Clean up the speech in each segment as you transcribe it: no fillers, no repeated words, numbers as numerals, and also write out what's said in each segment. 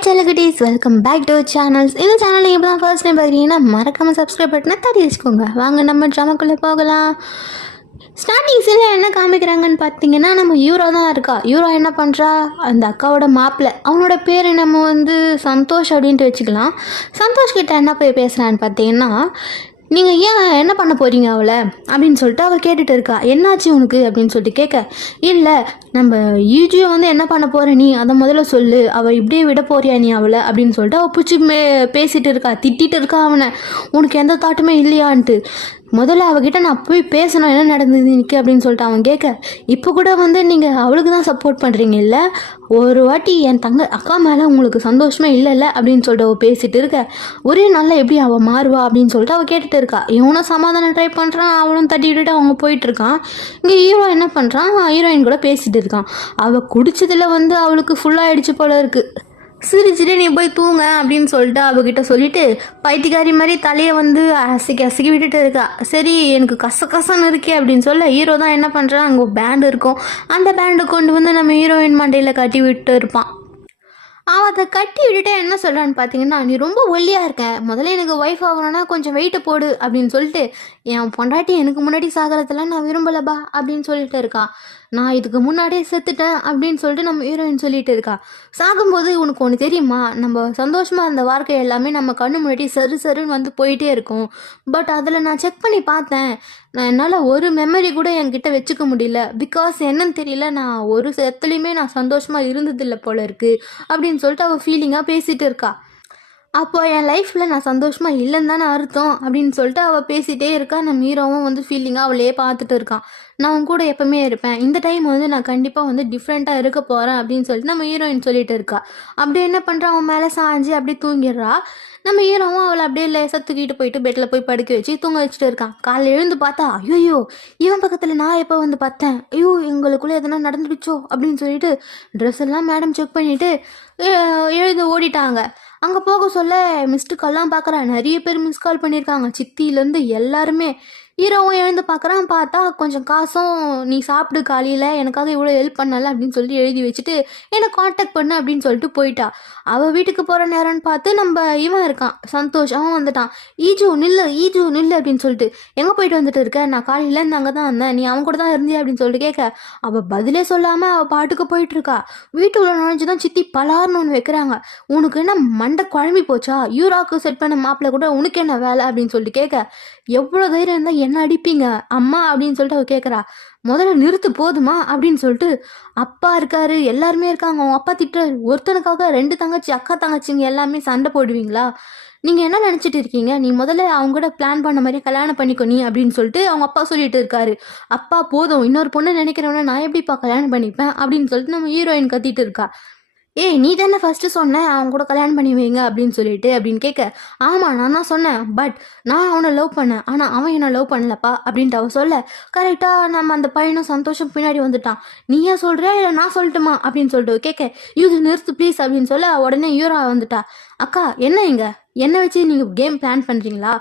Hi செல்லகுட்டீஸ், welcome back to channels. இந்த சேனலில் இப்போ தான் ஃபர்ஸ்ட் டைம் பார்க்குறீங்கன்னா மறக்காமல் சப்ஸ்கிரைப் பட்டனை தட்டி வச்சுக்கோங்க. வாங்க நம்ம ட்ராமாக்குள்ளே போகலாம். ஸ்டார்டிங் சீனில் என்ன காமிக்கிறாங்கன்னு பார்த்தீங்கன்னா, நம்ம ஹீரோ தான் இருக்கா. ஹீரோ என்ன பண்ணுறா, அந்த அக்காவோட மாப்பிள்ளை, அவனோட பேர் நம்ம சந்தோஷ் அப்படின்ட்டு வச்சுக்கலாம். சந்தோஷ் கிட்ட என்ன போய் பேசுகிறான்னு பார்த்தீங்கன்னா, நீங்கள் ஏன் என்ன பண்ண போகிறீங்க அவளை அப்படின்னு சொல்லிட்டு அவள் கேட்டுட்டு இருக்கா. என்னாச்சு உனக்கு அப்படின்னு சொல்லிட்டு கேட்க, இல்லை நம்ம யூஜியை என்ன பண்ண போகிற நீ அதை முதல்ல சொல்லு, அவள் இப்படியே விட போறியா நீ அவளை அப்படின்னு சொல்லிட்டு அவள் பிடிச்சி பேசிகிட்டு இருக்கா, திட்டிகிட்டு இருக்கா அவனை. உனக்கு எந்த தாட்டுமே இல்லையான்ட்டு. முதல்ல அவகிட்ட நான் போய் பேசணும் என்ன நடந்தது இன்னைக்கு அப்படின்னு சொல்லிட்டு அவன் கேட்க, இப்போ கூட நீங்கள் அவளுக்கு தான் சப்போர்ட் பண்ணுறீங்க இல்லை, ஒரு வாட்டி என் அக்கா மேலே உங்களுக்கு சந்தோஷமே இல்லைல்ல அப்படின்னு சொல்லிட்டு அவள் பேசிகிட்டு இருக்க, ஒரே நாளில் எப்படி அவள் மாறுவா அப்படின்னு சொல்லிட்டு அவள் கேட்டுட்டு இருக்கா. இவனும் சமாதானம் ட்ரை பண்ணுறான், அவளும் தட்டி விட்டுட்டு அவங்க போயிட்டுருக்கான். இங்கே ஹீரோ என்ன பண்ணுறான், ஹீரோயின் கூட பேசிகிட்டு இருக்கான். அவள் குடிச்சதில் அவளுக்கு ஃபுல்லாகிடுச்சு போல இருக்குது. சிரிச்சுட்டு நீ போய் தூங்க அப்படின்னு சொல்லிட்டு அவகிட்ட சொல்லிட்டு பைத்தியக்காரி மாதிரி தலையை அசைக்கி அசைக்கி விட்டுட்டு இருக்கா. சரி எனக்கு கசன்னு இருக்கே அப்படின்னு சொல்ல ஹீரோ தான் என்ன பண்ணுறான், அங்கே பேண்டு இருக்கும், அந்த பேண்டை கொண்டு நம்ம ஹீரோயின் மண்டையில் கட்டி விட்டு இருப்பான். அவன் அதை கட்டி விட்டுட்டு என்ன சொல்கிறான்னு பார்த்தீங்கன்னா, நீ ரொம்ப ஒல்லியாக இருக்க, முதல்ல எனக்கு ஒய்ஃப் ஆகணும்னா கொஞ்சம் வெயிட்டு போடு அப்படின்னு சொல்லிட்டு, என் பொண்டாட்டி எனக்கு முன்னாடி சாகரத்தெல்லாம் நான் விரும்பலப்பா அப்படின்னு சொல்லிட்டு இருக்கா. நான் இதுக்கு முன்னாடியே செத்துட்டேன் அப்படின்னு சொல்லிட்டு நம்ம ஹீரோயின் சொல்லிட்டு இருக்கா. சாகும்போது உனக்கு ஒன்று தெரியுமா, நம்ம சந்தோஷமாக இருந்த வாழ்க்கை எல்லாமே நம்ம கண்ணு முன்னாடி சருன்னு போயிட்டே இருக்கும். பட் அதில் நான் செக் பண்ணி பார்த்தேன், நான் என்னால் ஒரு மெமரி கூட என்கிட்ட வச்சுக்க முடியல. பிகாஸ் என்னன்னு தெரியல, நான் ஒரு இடத்துலையுமே நான் சந்தோஷமாக இருந்ததில்லை போல இருக்குது அப்படின்னு சொல்லிட்டு அவள் ஃபீலிங்காக பேசிகிட்டு இருக்கா. அப்போ என் லைஃப்பில் நான் சந்தோஷமாக இல்லைன்னு தானே அர்த்தம் அப்படின்னு சொல்லிட்டு அவள் பேசிகிட்டே இருக்கா. நம்ம ஹீரோவும் ஃபீலிங்காக அவளையே பார்த்துட்டு இருக்கான். நான் அவன் கூட எப்பவுமே இருப்பேன், இந்த டைம் நான் கண்டிப்பாக டிஃப்ரெண்ட்டாக இருக்க போகிறேன் அப்படின்னு சொல்லிட்டு நம்ம ஹீரோயின் சொல்லிட்டு இருக்கா. அப்படியே என்ன பண்ணுறான், அவன் மேலே சாஞ்சு அப்படியே தூங்கிடுறா. நம்ம ஹீரோவும் அவளை அப்படியே லேசாக தூக்கிட்டு போயிட்டு பெட்டில் போய் படுக்க வச்சு தூங்க வச்சுட்டு இருக்கான். காலையில் எழுந்து பார்த்தா, ஐயோ இவன் பக்கத்தில் நான் எப்போ பார்த்தேன், ஐயோ எங்களுக்குள்ளே எதனா நடந்துடுச்சோ அப்படின்னு சொல்லிட்டு ட்ரெஸ் எல்லாம் மேடம் செக் பண்ணிவிட்டு எழுந்து ஓடிட்டாங்க. அங்கே போக சொல்ல மிஸ்டு கால்லாம் பார்க்குறேன், நிறைய பேர் மிஸ் கால் பண்ணியிருக்காங்க, சித்தியிலேருந்து எல்லாருமே. ஹீரோவும் எழுந்து பார்க்குறான், பார்த்தா கொஞ்சம் காசும் நீ சாப்பிடு காலையில் எனக்காக இவ்வளோ ஹெல்ப் பண்ணல அப்படின்னு சொல்லிட்டு எழுதி வச்சுட்டு என்னை காண்டாக்ட் பண்ணு அப்படின்னு சொல்லிட்டு போயிட்டா. அவள் வீட்டுக்கு போகிற நேரம்னு பார்த்து நம்ம இவன் இருக்கான் சந்தோஷ், அவன் வந்துட்டான். ஈஜு நில்லு அப்படின்னு சொல்லிட்டு, எங்கே போயிட்டு வந்துட்டு இருக்க, நான் காலையிலேருந்து அங்கே தான் வந்தேன், நீ அவன் கூட தான் இருந்தியா அப்படின்னு சொல்லிட்டு கேட்க, அவள் பதிலே சொல்லாமல் அவள் பாட்டுக்கு போயிட்டுருக்கா. வீட்டுக்குள்ள நுழைஞ்சு தான் சித்தி பலார்னு ஒன்று வைக்கிறாங்க. உனக்கு என்ன மண்டை குழம்பி போச்சா, யூராக்கு செட் பண்ண மாப்பிள்ளை கூட உனக்கு என்ன வேலை அப்படின்னு சொல்லிட்டு கேட்க, எவ்வளோ தைரியம் இருந்தால் என்ன அடிப்பீங்க அம்மா அப்படின்னு சொல்லிட்டு அவள் கேட்குறா. முதல்ல நிறுத்து போதுமா அப்படின்னு சொல்லிட்டு, அப்பா இருக்காரு எல்லாருமே இருக்காங்க, அவங்க அப்பா திட்டுறாரு, ஒருத்தனுக்காக 2 தங்கச்சி அக்கா தங்கச்சிங்க எல்லாமே சண்டை போடுவீங்களா, நீங்கள் என்ன நினச்சிட்டு இருக்கீங்க, நீ முதல்ல அவங்க கூட பிளான் பண்ண மாதிரி கல்யாணம் பண்ணிக்கோ நீ அப்படின்னு சொல்லிட்டு அவங்க அப்பா சொல்லிட்டு இருக்காரு. அப்பா போதும், இன்னொரு பொண்ணை நினைக்கிறவன நான் எப்படிப்பா கல்யாணம் பண்ணிப்பேன் அப்படின்னு சொல்லிட்டு நம்ம ஹீரோயின் கத்திட்டு இருக்கா. ஏய் நீ தானே ஃபஸ்ட்டு சொன்னேன் அவங்க கூட கல்யாணம் பண்ணி வைங்க அப்படின்னு சொல்லிட்டு அப்படின்னு கேட்க, ஆமாம் நான் தான் சொன்னேன், பட் நான் அவனை லவ் பண்ணேன், ஆனால் அவன் என்னை லவ் பண்ணலப்பா அப்படின்ட்டு அவன் சொல்ல, கரெக்டாக நம்ம அந்த பையனும் சந்தோஷம் பின்னாடி வந்துட்டான். நீ ஏன் சொல்கிறியா இல்லை நான் சொல்லட்டுமா அப்படின்னு சொல்லிட்டு கேட்க, யூஸ் நிறுத்து ப்ளீஸ் அப்படின்னு சொல்ல உடனே யூரா வந்துட்டா. அக்கா என்ன என்னை வச்சு நீங்கள் கேம் பிளான் பண்ணுறீங்களா,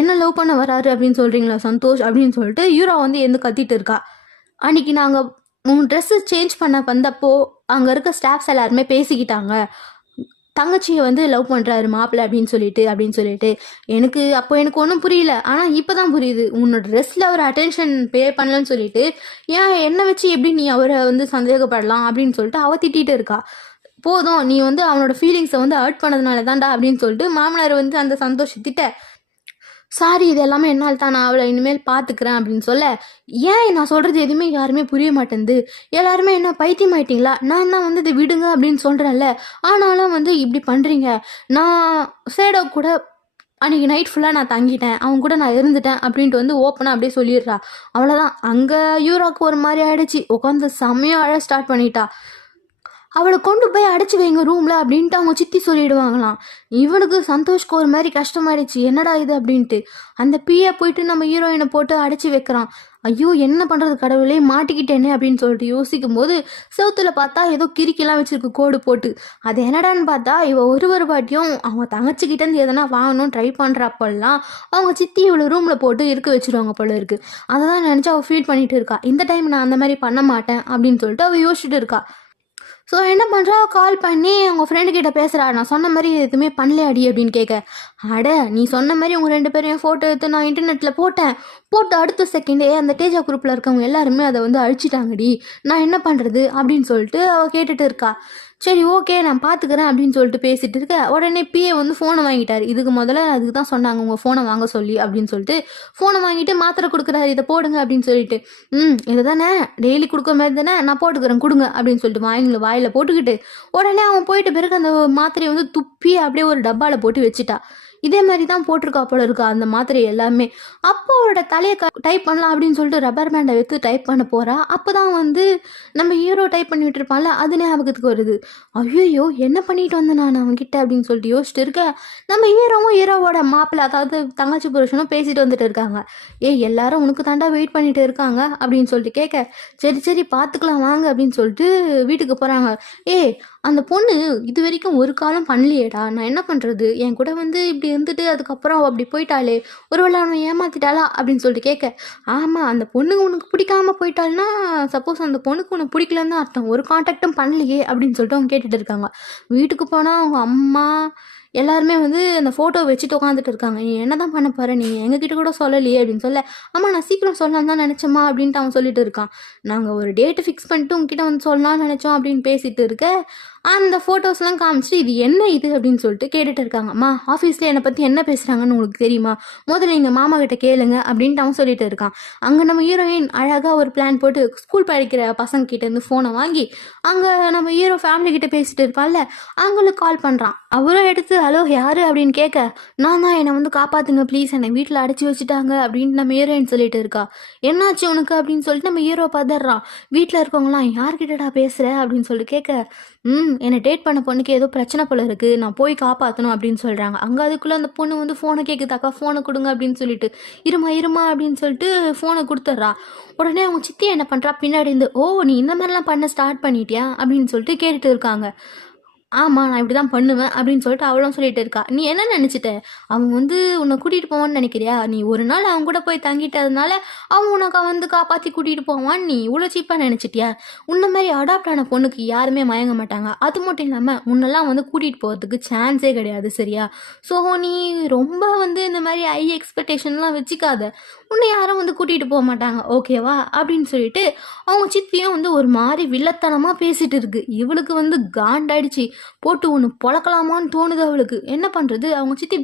என்ன லவ் பண்ண வராரு அப்படின்னு சொல்கிறீங்களா சந்தோஷ் அப்படின்னு சொல்லிட்டு யூரா கத்திட்டு இருக்கா. அன்றைக்கி நாங்கள் உன் ட்ரெஸ்ஸு சேஞ்ச் பண்ண வந்தப்போ அங்கே இருக்க ஸ்டாஃப்ஸ் எல்லாருமே பேசிக்கிட்டாங்க, தங்கச்சியை லவ் பண்ணுறாரு மாப்பிள்ளை அப்படின்னு சொல்லிட்டு எனக்கு ஒன்றும் புரியல, ஆனால் இப்போ தான் புரியுது, உன்னோட ட்ரெஸ்ஸில் அவர் அட்டென்ஷன் பே பண்ணலன்னு சொல்லிட்டு ஏன் என்னை வச்சு எப்படி நீ அவரை சந்தேகப்படலாம் அப்படின்னு சொல்லிட்டு அவள் திட்டிகிட்டு இருக்கா. போதும் நீ அவனோட ஃபீலிங்ஸை ஹர்ட் பண்ணதுனால தான்டா அப்படின்னு சொல்லிட்டு மாமனார் அந்த சந்தோஷத்திட்ட, சாரி இது எல்லாமே என்னால் தான், நான் அவளை இனிமேல் பார்த்துக்கிறேன் அப்படின்னு சொல்ல, ஏன் நான் சொல்கிறது எதுவுமே யாருமே புரிய மாட்டேங்குது, எல்லாருமே என்ன பைத்தியம் ஆயிட்டிங்களா, நான் தான் இதை விடுங்க அப்படின்னு சொல்கிறேன்ல, ஆனாலும் இப்படி பண்ணுறீங்க, நான் சேடோ கூட அன்றைக்கி நைட் ஃபுல்லாக நான் தங்கிட்டேன், அவங்க கூட நான் இருந்துட்டேன் அப்படின்ட்டு ஓப்பனாக அப்படியே சொல்லிடுறா. அவ்வளோதான், அங்கே யூராக்கு ஒரு மாதிரி ஆகிடுச்சு, உட்காந்து செம்மையாக அழ ஸ்டார்ட் பண்ணிட்டா. அவளை கொண்டு போய் அடைச்சி வைங்க ரூமில் அப்படின்ட்டு அவங்க சித்தி சொல்லிடுவாங்களாம். இவனுக்கு சந்தோஷ்க்கு ஒரு மாதிரி கஷ்டமாயிடுச்சு, என்னடா இது அப்படின்ட்டு அந்த பிஏ போயிட்டு நம்ம ஹீரோயினை போட்டு அடைச்சி வைக்கிறான். ஐயோ என்ன பண்ணுறது கடவுளே மாட்டிக்கிட்டேனே அப்படின்னு சொல்லிட்டு யோசிக்கும் போது செவுத்துல பார்த்தா ஏதோ கிறுக்கிலாம் வச்சுருக்கு கோடு போட்டு. அது என்னடான்னு பார்த்தா இவள் ஒரு வாட்டியும் அவங்க தங்கச்சிக்கிட்டேருந்து எதனா வாங்கணும்னு ட்ரை பண்ணுறப்பெல்லாம் அவங்க சித்தி இவ்வளோ ரூமில் போட்டு இருக்க வச்சுருவாங்க போல இருக்குது. அதை தான் நினச்சி அவள் ஃபீல் பண்ணிகிட்டு இருக்கா. இந்த டைம் நான் அந்த மாதிரி பண்ண மாட்டேன் அப்படின்னு சொல்லிட்டு அவள் யோசிச்சுட்டு இருக்கா. ஸோ என்ன பண்ணுறா, கால் பண்ணி அவங்க ஃப்ரெண்டு கிட்ட பேசுகிறா. நான் சொன்ன மாதிரி எதுவுமே பண்ணலையாடி அப்படின்னு கேட்க, அட நீ சொன்ன மாதிரி உங்கள் 2 பேரையும் ஃபோட்டோ எடுத்து நான் இன்டர்நெட்டில் போட்டேன். போட்டு அடுத்த செகண்டே அந்த தேஜா குரூப்பில் இருக்கவங்க எல்லாருமே அதை வந்து அழிச்சிட்டாங்கடி. நான் என்ன பண்ணுறது அப்படின்னு சொல்லிட்டு அவள் கேட்டுட்டு இருக்கா. சரி ஓகே நான் பார்த்துக்கிறேன் அப்படின்னு சொல்லிட்டு பேசிகிட்டு இருக்க, உடனே பிஏ வந்து ஃபோனை வாங்கிட்டார். இதுக்கு முதல்ல அதுக்கு தான் சொன்னாங்க உங்கள் ஃபோனை வாங்க சொல்லி அப்படின்னு சொல்லிட்டு ஃபோனை வாங்கிட்டு மாத்திரை கொடுக்குறாரு, இதை போடுங்க அப்படின்னு சொல்லிட்டு. இதை தானே டெய்லி கொடுக்குற மாதிரி தானே, நான் போட்டுக்கிறேன் கொடுங்க அப்படின்னு சொல்லிட்டு வாயில் போட்டுக்கிட்டு உடனே அவன் போயிட்டு பிறகு அந்த மாத்திரையை வந்து துப்பி அப்படியே ஒரு டப்பாவில் போட்டு வச்சுட்டா. இதே மாதிரி தான் போட்டிருக்கா போல இருக்கா அந்த மாத்திரை எல்லாமே. அப்போ அவரோட தலையை டைப் பண்ணலாம் அப்படின்னு சொல்லிட்டு ரப்பர் பேண்டை எடுத்து டைப் பண்ண போகிறா. அப்போ தான் வந்து நம்ம ஹீரோ டைப் பண்ணிட்டு இருப்பான்ல, அது ஞாபகத்துக்கு வருது. ஐயோ என்ன பண்ணிட்டு வந்தேன் நான் அவன்கிட்ட அப்படின்னு சொல்லிட்டு யோசிச்சுட்டு இருக்க, நம்ம ஹீரோவோட மாப்பிள்ளை அதாவது தங்கச்சி புருஷனும் பேசிட்டு வந்துட்டு இருக்காங்க. எல்லாரும் உனக்கு தாண்டா வெயிட் பண்ணிட்டு இருக்காங்க அப்படின்னு சொல்லிட்டு கேட்க, சரி பார்த்துக்கலாம் வாங்க அப்படின்னு சொல்லிட்டு வீட்டுக்கு போகிறாங்க. அந்த பொண்ணு இது வரைக்கும் ஒரு காலம் பண்ணலையேடா, நான் என்ன பண்ணுறது, என் கூட வந்து இப்படி இருந்துட்டு அதுக்கப்புறம் அவள் அப்படி போயிட்டாளே, ஒருவேளை அவனை ஏமாத்திட்டாளா அப்படின்னு சொல்லிட்டு கேட்க, ஆமாம் அந்த பொண்ணு உனக்கு பிடிக்காம போயிட்டாள்னா சப்போஸ் அந்த பொண்ணுக்கு உனக்கு பிடிக்கலன்னு தான் அர்த்தம், ஒரு கான்டாக்டும் பண்ணலையே அப்படின்னு சொல்லிட்டு அவங்க கேட்டுட்டு இருக்காங்க. வீட்டுக்கு போனால் அவங்க அம்மா எல்லாருமே வந்து அந்த ஃபோட்டோ வச்சுட்டு உட்காந்துட்டு இருக்காங்க. நீ என்ன தான் பண்ண போகிற, நீ எங்ககிட்ட கூட சொல்லலையே அப்படின்னு சொல்ல, ஆமாம் நான் சீக்கிரம் சொல்லலாம் தான் நினச்சேம்மா அப்படின்ட்டு அவன் சொல்லிட்டு இருக்கான். நாங்கள் ஒரு டேட்டு ஃபிக்ஸ் பண்ணிட்டு உங்ககிட்ட வந்து சொல்லலாம்னு நினச்சோம் அப்படின்னு பேசிகிட்டு இருக்க, அந்த ஃபோட்டோஸ்லாம் காமிச்சிட்டு இது என்ன இது அப்படின்னு சொல்லிட்டு கேட்டுட்டு இருக்காங்க. அம்மா ஆஃபீஸில் என்னை பற்றி என்ன பேசுகிறாங்கன்னு உங்களுக்கு தெரியுமா, முதல்ல எங்கள் மாமா கிட்ட கேளுங்க அப்படின்ட்டு அவன் சொல்லிட்டு இருக்கான். அங்கே நம்ம ஹீரோயின் அழகாக ஒரு பிளான் போட்டு ஸ்கூல் படிக்கிற பசங்க கிட்டேருந்து ஃபோனை வாங்கி அங்கே நம்ம ஹீரோ ஃபேமிலி கிட்டே பேசிட்டு இருப்பான்ல, அவங்களுக்கு கால் பண்ணுறான். அவரும் எடுத்து ஹலோ யார் அப்படின்னு கேட்க, நான் தான் என்னை வந்து காப்பாற்றுங்க ப்ளீஸ், என்னை வீட்டில் அடைச்சி வச்சுட்டாங்க அப்படின்னு நம்ம ஹீரோயின் சொல்லிட்டு இருக்கா. என்னாச்சு உனக்கு அப்படின்னு சொல்லிட்டு நம்ம ஹீரோ பதறான். வீட்டில் இருக்கவங்களாம் யார்கிட்டடா பேசுகிற அப்படின்னு சொல்லிட்டு கேட்க, என்னை டேட் பண்ண பொண்ணுக்கு ஏதோ பிரச்சனை போல இருக்குது, நான் போய் காப்பாற்றணும் அப்படின்னு சொல்கிறாங்க. அங்கே அதுக்குள்ளே அந்த பொண்ணு வந்து ஃபோனை கேட்குதாக்கா, ஃபோனை கொடுங்க அப்படின்னு சொல்லிட்டு, இருமா அப்படின்னு சொல்லிட்டு ஃபோனை கொடுத்துட்றா. உடனே அவங்க சித்தி என்ன பண்ணுறா, பின்னாடி இருந்து நீ இந்த மாதிரிலாம் பண்ண ஸ்டார்ட் பண்ணிட்டியா அப்படின்னு சொல்லிட்டு கேட்டுட்டு இருக்காங்க. ஆமாம் நான் இப்படி தான் பண்ணுவேன் அப்படின்னு சொல்லிட்டு அவளும் சொல்லிட்டு இருக்கா. நீ என்ன நினச்சிட்ட, அவன் வந்து உன்னை கூட்டிகிட்டு போவான்னு நினைக்கிறியா, நீ ஒரு நாள் அவன் கூட போய் தங்கிட்டதுனால அவன் உனக்கு வந்து காப்பாற்றி கூட்டிகிட்டு போவான், நீ இவ்வளோ சீப்பாக நினச்சிட்டியா, உன்ன மாதிரி அடாப்ட் ஆன பொண்ணுக்கு யாருமே மயங்க மாட்டாங்க, அது மட்டும் இல்லாமல் உன்னெல்லாம் வந்து கூட்டிகிட்டு போகிறதுக்கு சான்ஸே கிடையாது சரியா. ஸோ நீ ரொம்ப வந்து இந்த மாதிரி ஹை எக்ஸ்பெக்டேஷன்லாம் வச்சுக்காத, உன்னை யாரும் வந்து கூட்டிகிட்டு போக மாட்டாங்க ஓகேவா அப்படின்னு சொல்லிட்டு அவங்க சித்தியும் வந்து ஒரு மாதிரி வில்லத்தனமாக பேசிகிட்டு இருக்கு. இவளுக்கு வந்து காண்டாயிடுச்சு, போட்டு ஒன்று பொழக்கலாமான்னு தோணுது அவளுக்கு. என்ன பண்ணுறது, அவங்க சித்தி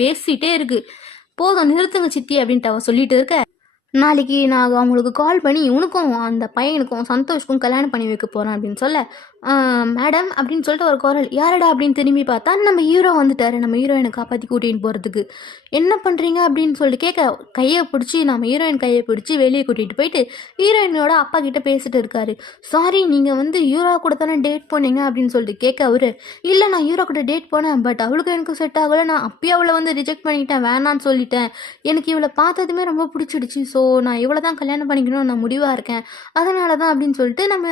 பேசிட்டே இருக்கு. போதும் நிறுத்துங்க சித்தி அப்படின்ட்டு அவள் சொல்லிட்டு இருக்க, நாளைக்கு நான் அவங்களுக்கு கால் பண்ணி உனக்கும் அந்த பையனுக்கும் சந்தோஷ்க்கும் கல்யாணம் பண்ணி வைக்க போகிறேன் அப்படின்னு சொல்ல, மேடம் அப்படின்னு சொல்லிட்டு ஒரு குரல், யாரடா அப்படின்னு திரும்பி பார்த்தா நம்ம ஹீரோ வந்துட்டாரு, நம்ம ஹீரோயினை காப்பாற்றி கூட்டிகிட்டு போகிறதுக்கு. என்ன பண்ணுறீங்க அப்படின்னு சொல்லிட்டு கேட்க, நம்ம ஹீரோயின் கையை பிடிச்சி வெளியே கூட்டிகிட்டு போயிட்டு ஹீரோயினோட அப்பா கிட்ட பேசிட்டு இருக்காரு. சாரி நீங்கள் வந்து ஹீரோ கூட தானே டேட் போனீங்க அப்படின்னு சொல்லிட்டு கேட்க, அவரு இல்லை நான் ஹீரோ கூட டேட் போனேன், பட் அவளுக்கு எனக்கு செட் ஆகலை, நான் அப்பயே அவளை வந்து ரிஜெக்ட் பண்ணிட்டேன், வேணான்னு சொல்லிட்டேன், எனக்கு இவளை பார்த்ததுமே ரொம்ப பிடிச்சிடுச்சு, ஸோ நான் இவ்வளோ தான் கல்யாணம் பண்ணிக்கணும்னு நான் முடிவாக இருக்கேன், அதனால தான் அப்படின்னு சொல்லிட்டு நம்ம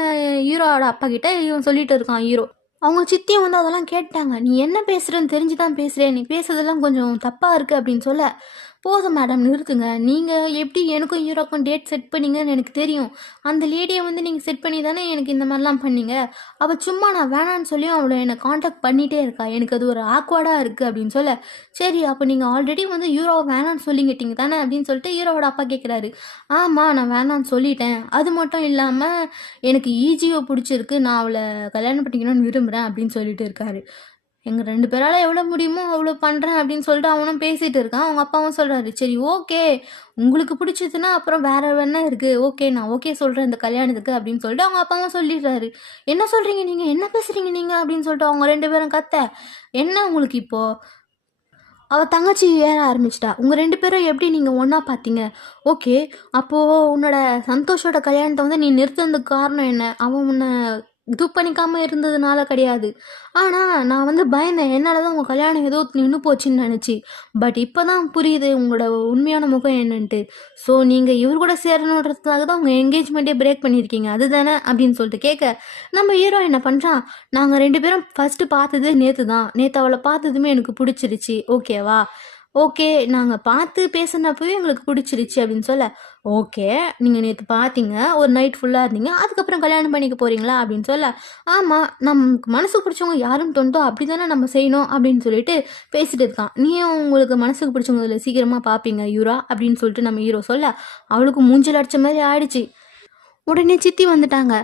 ஹீரோவோட அப்பா கிட்ட இவன் சொல்லிட்டு இருக்கான் ஹீரோ. அவங்க சித்தியும் வந்து அதெல்லாம் கேட்டாங்க. நீ என்ன பேசுகிறேன்னு தெரிஞ்சு தான் பேசுகிறேன், நீ பேசுறதெல்லாம் கொஞ்சம் தப்பாக இருக்குது அப்படின்னு சொல்ல, போதும் மேடம் நிறுத்துங்க, நீங்கள் எப்படி எனக்கும் ஹீரோக்கும் டேட் செட் பண்ணீங்கன்னு எனக்கு தெரியும், அந்த லேடியை வந்து நீங்கள் செட் பண்ணி தானே எனக்கு இந்த மாதிரிலாம் பண்ணீங்க, அவள் சும்மா நான் வேணான்னு சொல்லியும் அவளை என்னை காண்டாக்ட் பண்ணிகிட்டே இருக்கா, எனக்கு அது ஒரு ஆக்வர்டாக இருக்குது அப்படின்னு சொல்ல, சரி அப்போ நீங்கள் ஆல்ரெடி வந்து ஹீரோவை வேணான்னு சொல்லிக்கிட்டீங்க தானே அப்படின்னு சொல்லிட்டு ஹீரோவோட அப்பா கேட்குறாரு. ஆமாம் நான் வேணான்னு சொல்லிட்டேன், அது மட்டும் இல்லாமல் எனக்கு ஈஜியோ பிடிச்சிருக்கு, நான் அவளை கல்யாணம் பண்ணிக்கணும்னு விரும்புகிறேன் அப்படின்னு சொல்லிட்டு இருக்காரு. எங்கள் 2 பேரால் எவ்வளோ முடியுமோ அவ்வளோ பண்ணுறேன் அப்படின்னு சொல்லிட்டு அவனும் பேசிகிட்டு இருக்கான். அவங்க அப்பாவும் சொல்கிறாரு, சரி ஓகே உங்களுக்கு பிடிச்சதுன்னா அப்புறம் வேறு என்ன இருக்குது, ஓகே நான் ஓகே சொல்கிறேன் இந்த கல்யாணத்துக்கு அப்படின்னு சொல்லிட்டு அவங்க அப்பாவும் சொல்லிடுறாரு. என்ன சொல்கிறீங்க நீங்கள், என்ன பேசுகிறீங்க நீங்கள் அப்படின்னு சொல்லிட்டு அவங்க 2 பேரும் கத்த, என்ன உங்களுக்கு இப்போது, அவள் தங்கச்சி ஏற ஆரம்பிச்சிட்டா, உங்கள் 2 பேரும் எப்படி நீங்கள் ஒன்றா பார்த்தீங்க, ஓகே அப்போது உன்னோட சந்தோஷோட கல்யாணத்தை வந்து நீ நிறுத்துறதுக்கு காரணம் என்ன, அவன் உன்னை இது பண்ணிக்காமல் இருந்ததுனால கிடையாது, ஆனால் நான் வந்து பயந்தேன், என்னால் தான் உங்கள் கல்யாணம் ஏதோ நின்று போச்சுன்னு நினச்சி, பட் இப்போ தான் புரியுது உங்களோட உண்மையான முகம் என்னன்ட்டு, ஸோ நீங்கள் இவர் கூட சேரணுன்றதுக்காக தான் உங்கள் என்கேஜ்மெண்ட்டே பிரேக் பண்ணியிருக்கீங்க அதுதானே அப்படின்னு சொல்லிட்டு கேட்க, நம்ம ஹீரோ என்ன பண்ணுறான், நாங்கள் 2 பேரும் ஃபஸ்ட்டு பார்த்தது நேற்று அவளை பார்த்ததுமே எனக்கு பிடிச்சிருச்சு ஓகேவா, ஓகே நாங்கள் பார்த்து பேசுனப்பவே எங்களுக்கு பிடிச்சிருச்சு அப்படின்னு சொல்ல, ஓகே நீங்கள் நேற்று பார்த்தீங்க, ஒரு நைட் ஃபுல்லாக இருந்தீங்க, அதுக்கப்புறம் கல்யாணம் பண்ணிக்க போகிறீங்களா அப்படின்னு சொல்ல, ஆமாம் நமக்கு மனசுக்கு பிடிச்சவங்க யாரும் தோணுதோ அப்படி தானே நம்ம செய்யணும் அப்படின்னு சொல்லிட்டு பேசிட்டு இருக்கான். நீயும் உங்களுக்கு மனசுக்கு பிடிச்சவங்க இதில் சீக்கிரமாக பார்ப்பீங்க யூரா அப்படின்னு சொல்லிட்டு நம்ம ஹீரோ சொல்ல, அவளுக்கு மூஞ்சில் அடித்த மாதிரி ஆயிடுச்சு. உடனே சித்தி வந்துட்டாங்க.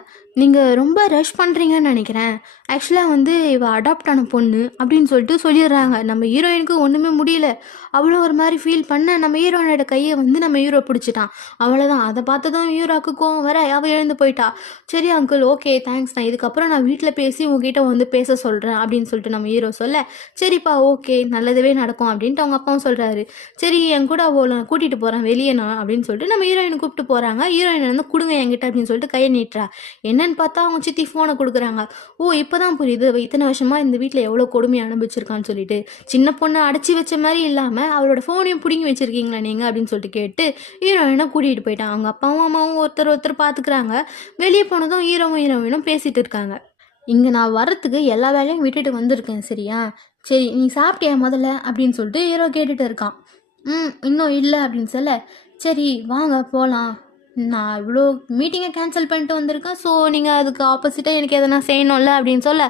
நீங்கள் ரொம்ப ரஷ் பண்ணுறீங்கன்னு நினைக்கிறேன். ஆக்சுவலாக வந்து இவள் அடாப்ட் ஆன பொண்ணு அப்படின்னு சொல்லிட்டு சொல்லிடுறாங்க. நம்ம ஹீரோயினுக்கு ஒன்றுமே முடியல. அவ்வளோ ஒரு மாதிரி ஃபீல் பண்ண நம்ம ஹீரோயினோட கையை வந்து நம்ம ஹீரோ பிடிச்சிட்டான். அவ்வளோதான். அதை பார்த்ததும் ஹீரோவுக்கு கோவம் வர அவள் எழுந்து போயிட்டா. சரி அங்கிள் ஓகே தேங்க்ஸ், நான் இதுக்கப்புறம் நான் வீட்டில் பேசி உங்ககிட்ட வந்து பேச சொல்கிறேன் அப்படின்னு சொல்லிட்டு நம்ம ஹீரோ சொல்ல, சரிப்பா ஓகே நல்லதுவே நடக்கும் அப்படின்ட்டு அவங்க அப்பாவும் சொல்கிறாரு. சரி என் கூட அவளை கூட்டிகிட்டு போகிறேன் வெளியே நான் அப்படின்னு சொல்லிட்டு நம்ம ஹீரோயினை கூப்பிட்டு போகிறாங்க. ஹீரோயின் வந்து கொடுங்க என்கிட்ட அப்படின்னு சொல்லிட்டு கையை நீட்டுறா. என்னன்னு பார்த்தா அவங்க சித்தி ஃபோனை கொடுக்குறாங்க. ஓ இப்போதான் புரியுது இத்தனை வருஷமா இந்த வீட்டில் எவ்வளோ கொடுமையை அனுபவிச்சிருக்கான்னு சொல்லிட்டு. சின்ன பொண்ணை அடைச்சி வச்ச மாதிரி இல்லாமல் அவரோட ஃபோனையும் பிடிங்கி வச்சிருக்கீங்களா நீங்கள் அப்படின்னு சொல்லிட்டு கேட்டு ஹீரோயினை கூட்டிகிட்டு போயிட்டான். அவங்க அப்பாவும் அம்மாவும் ஒருத்தர் பார்த்துக்கிறாங்க. வெளியே போனதும் ஹீரோயினும் பேசிகிட்டு இருக்காங்க. இங்கே நான் வரத்துக்கு எல்லா வேலையும் விட்டுட்டு வந்திருக்கேன் சரியா. சரி நீ சாப்பிட்டியா முதல்ல அப்படின்னு சொல்லிட்டு ஹீரோ கேட்டுட்டு இருக்கான். இன்னும் இல்லை அப்படின்னு சொல்ல, சரி வாங்க போகலாம், நான் இவ்வளோ மீட்டிங்கை கேன்சல் பண்ணிட்டு வந்திருக்கேன், ஸோ நீங்கள் அதுக்கு ஆப்போசிட்டாக எனக்கு எதனா செய்யணும்ல அப்படின்னு சொல்ல,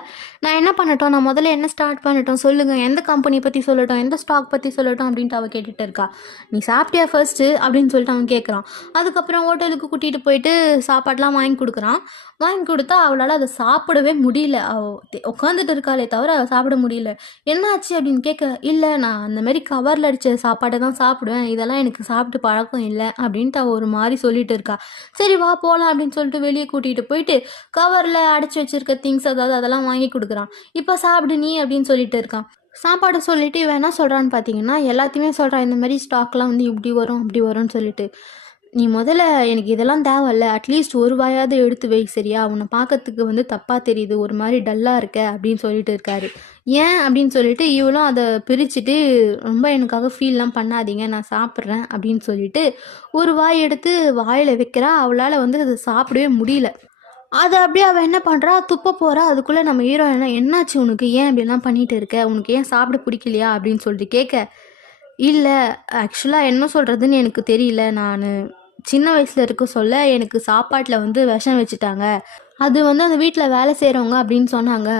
நான் என்ன பண்ணட்டும், நான் முதல்ல என்ன ஸ்டார்ட் பண்ணட்டும் சொல்லுங்கள், எந்த கம்பெனி பற்றி சொல்லட்டும், எந்த ஸ்டாக் பற்றி சொல்லட்டும் அப்படின்ட்டு அவள் கேட்டுகிட்டு இருக்கா. நீ சாப்பிட்டியா ஃபர்ஸ்ட்டு அப்படின்னு சொல்லிட்டு அவன் கேட்குறான். அதுக்கப்புறம் ஹோட்டலுக்கு கூட்டிகிட்டு போயிட்டு சாப்பாடெலாம் வாங்கி கொடுக்குறான். வாங்கி கொடுத்தா அவளால் அதை சாப்பிடவே முடியல. அவள் உட்காந்துட்டு இருக்காளே தவிர அவள் சாப்பிட முடியல. என்னாச்சு அப்படின்னு கேட்க, இல்லை நான் அந்த மாதிரி கவரில் அடித்த சாப்பாடை தான் சாப்பிடுவேன், இதெல்லாம் எனக்கு சாப்பிட்டு பழக்கம் இல்லை அப்படின்ட்டு அவள் ஒரு மாதிரி சொல்லிட்டு இருக்கா. சரி வா போகலாம் அப்படின்னு சொல்லிட்டு வெளியே கூட்டிகிட்டு போயிட்டு கவரில் அடைச்சி வச்சிருக்க திங்ஸ் அதெல்லாம் வாங்கி கொடுக்குறான். இப்போ சாப்பிடு நீ அப்படின்னு சொல்லிட்டு இருக்கான். சாப்பாடு சொல்லிட்டு இவன் என்ன சொல்கிறான்னு பார்த்தீங்கன்னா, எல்லாத்தையுமே சொல்கிறான், இந்த மாதிரி ஸ்டாக்லாம் வந்து இப்படி வரும் அப்படி வரும்னு சொல்லிட்டு. நீ முதல்ல எனக்கு இதெல்லாம் தேவையில்ல, அட்லீஸ்ட் ஒரு வாயாவது எடுத்து வை சரியா, உன்னை பார்க்கறதுக்கு வந்து தப்பாக தெரியுது, ஒரு மாதிரி டல்லாக இருக்க அப்படின்னு சொல்லிட்டு இருக்காரு. ஏன் அப்படின்னு சொல்லிட்டு இவளும் அதை பிரிச்சுட்டு, ரொம்ப எனக்காக ஃபீல்லாம் பண்ணாதீங்க நான் சாப்பிட்றேன் அப்படின்னு சொல்லிட்டு ஒரு வாய் எடுத்து வாயில் வைக்கிறா. அவளால் வந்து அதை சாப்பிடவே முடியல. அதை அப்படியே அவள் என்ன பண்ணுறா, துப்ப போகிறா. அதுக்குள்ளே நம்ம ஹீரோயின் என்னாச்சு உனக்கு, ஏன் இப்படிலாம் பண்ணிகிட்டு இருக்க, உனக்கு ஏன் சாப்பிட பிடிக்கலையா அப்படின்னு சொல்லிட்டு கேட்க, இல்லை ஆக்சுவலாக என்ன சொல்கிறதுன்னு எனக்கு தெரியல, நான் சின்ன வயசில் இருக்க சொல்ல எனக்கு சாப்பாட்டில் வந்து விஷம் வச்சுட்டாங்க, அது வந்து அந்த வீட்டில் வேலை செய்கிறவங்க அப்படின்னு சொன்னாங்க,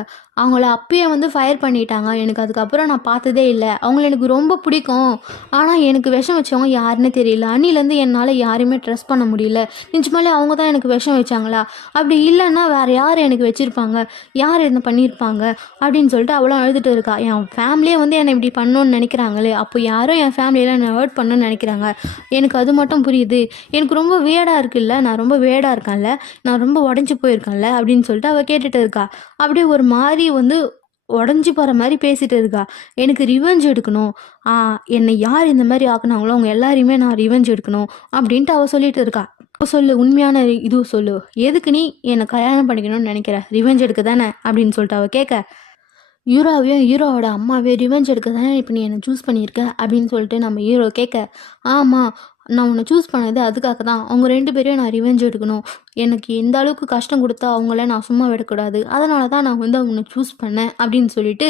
அவங்கள அப்பயே வந்து ஃபயர் பண்ணிட்டாங்க, எனக்கு அதுக்கப்புறம் நான் பார்த்ததே இல்லை, அவங்கள எனக்கு ரொம்ப பிடிக்கும், ஆனால் எனக்கு விஷம் வச்சவங்க யாருன்னு தெரியல, அன்னிலேருந்து என்னால் யாரையுமே ட்ரஸ்ட் பண்ண முடியல, நிஜமாலே அவங்க தான் எனக்கு விஷம் வச்சாங்களா, அப்படி இல்லைன்னா வேறு யார் எனக்கு வச்சுருப்பாங்க, யார் என்ன பண்ணியிருப்பாங்க அப்படின்னு சொல்லிட்டு அவ்வளோ அழுதுட்டு இருக்கா. என் ஃபேமிலியே வந்து என்னை இப்படி பண்ணணுன்னு நினைக்கிறாங்களே, அப்போ யாரும் என் ஃபேமிலியில் என்னை ஹர்ட் பண்ணணுன்னு நினைக்கிறாங்க, எனக்கு அது மட்டும் புரியுது, எனக்கு ரொம்ப வேடாக இருக்குல்ல, நான் ரொம்ப வேடாக இருக்கேன்ல, நான் ரொம்ப உடஞ்சி போயிருக்கேன்ல அப்படின்னு சொல்லிட்டு அவள் கேட்டுட்டு இருக்கா. அப்படியே ஒரு மாதிரி வந்து உடஞ்சி போகிற மாதிரி பேசிட்டு இருக்கா. எனக்கு ரிவெஞ்ச் எடுக்கணும், என்னை யார் இந்த மாதிரி ஆக்குனாங்களோ அவங்க எல்லாரையுமே நான் ரிவெஞ்ச் எடுக்கணும் அப்படின்ட்டு அவள் சொல்லிட்டு இருக்கா. சொல்லு உண்மையான இது சொல்லு, எதுக்கு நீ என்னை கல்யாணம் பண்ணிக்கணும்னு நினைக்கிற, ரிவெஞ்ச் எடுக்க தானே அப்படின்னு சொல்லிட்டு அவள் கேட்க, ஹீரோவையும் ஹீரோவோட அம்மாவே ரிவெஞ்ச் எடுக்க தானே இப்போ நீ என்னை சூஸ் பண்ணியிருக்க அப்படின்னு சொல்லிட்டு நம்ம ஹீரோ கேட்க, ஆமாம் நான் உன்னை சூஸ் பண்ணது அதுக்காக தான், அவங்க 2 பேரையும் நான் ரிவெஞ்ச் எடுக்கணும், எனக்கு எந்த அளவுக்கு கஷ்டம் கொடுத்தா அவங்கள நான் சும்மா விடக்கூடாது, அதனால தான் நான் வந்து உன்னை சூஸ் பண்ணேன் அப்படின்னு சொல்லிட்டு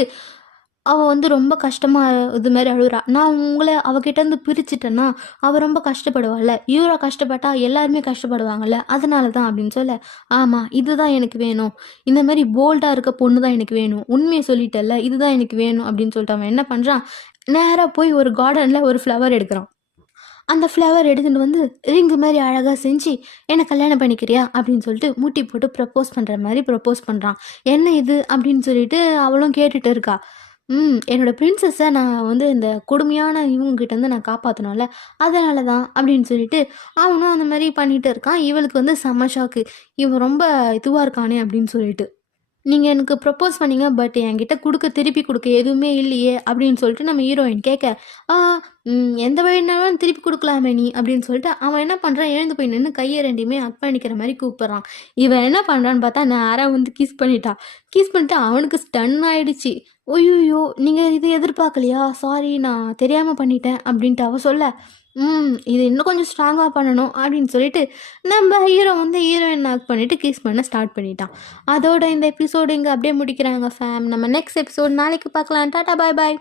அவள் வந்து ரொம்ப கஷ்டமாக இது மாதிரி அழுகுறா. நான் உங்களை அவகிட்டேருந்து பிரிச்சுட்டேன்னா அவள் ரொம்ப கஷ்டப்படுவாள்ல, ஹீரோ கஷ்டப்பட்டா எல்லாருமே கஷ்டப்படுவாங்கள்ல, அதனால தான் அப்படின்னு சொல்ல, ஆமாம் இதுதான் எனக்கு வேணும், இந்த மாதிரி போல்டாக இருக்க பொண்ணு தான் எனக்கு வேணும், உண்மையை சொல்லிட்டல்ல இதுதான் எனக்கு வேணும் அப்படின்னு சொல்லிட்டு அவன் என்ன பண்ணுறான், நேராக போய் ஒரு கார்டனில் ஒரு ஃப்ளவர் எடுக்கிறான். அந்த ஃப்ளவர் எடுத்துகிட்டு வந்து ரிங்கு மாதிரி அழகாக செஞ்சு என்னை கல்யாணம் பண்ணிக்கிறியா அப்படின்னு சொல்லிட்டு முட்டி போட்டு ப்ரப்போஸ் பண்ணுற மாதிரி ப்ரப்போஸ் பண்ணுறான். என்ன இது அப்படின்னு சொல்லிட்டு அவளும் கேட்டுட்டு இருக்கா. என்னோடய பிரின்சஸை நான் வந்து இந்த கொடுமையான இவங்ககிட்டேருந்து நான் காப்பாற்றணும்ல, அதனால தான் அப்படின்னு சொல்லிட்டு அவனும் அந்த மாதிரி பண்ணிகிட்டு இருக்கான். இவளுக்கு வந்து செம்ம ஷாக்கு, இவன் ரொம்ப இதுவாக இருக்கானே அப்படின்னு சொல்லிட்டு. நீங்கள் எனக்கு ப்ரப்போஸ் பண்ணீங்க, பட் என்கிட்ட திருப்பி கொடுக்க எதுவுமே இல்லையே அப்படின்னு சொல்லிட்டு நம்ம ஹீரோயின் கேட்க, ஆ எந்த வழினாலும் திருப்பி கொடுக்கலாமே நீ அப்படின்னு சொல்லிட்டு அவன் என்ன பண்ணுறான், எழுந்து போய் நின்று கையை 2யுமே அக் பண்ணிக்கிற மாதிரி கூப்பிட்றான். இவன் என்ன பண்ணுறான்னு பார்த்தா நேராக வந்து கிஸ் பண்ணிட்டு அவனுக்கு ஸ்டன் ஆயிடுச்சு. ஐயோ நீங்கள் இது எதிர்பார்க்கலையா, சாரி நான் தெரியாமல் பண்ணிட்டேன் அப்படின்ட்டு அவ சொல்ல, இது இன்னும் கொஞ்சம் ஸ்ட்ராங்காக பண்ணணும் அப்படின்னு சொல்லிட்டு நம்ம ஹீரோ வந்து ஹீரோயின் நாக் பண்ணிவிட்டு கிஸ் பண்ண ஸ்டார்ட் பண்ணிட்டான். அதோட இந்த எபிசோடு இங்கே அப்படியே முடிக்கிறாங்க ஃபேம். நம்ம நெக்ஸ்ட் எபிசோட் நாளைக்கு பார்க்கலாம். டாட்டா பாய் பாய்.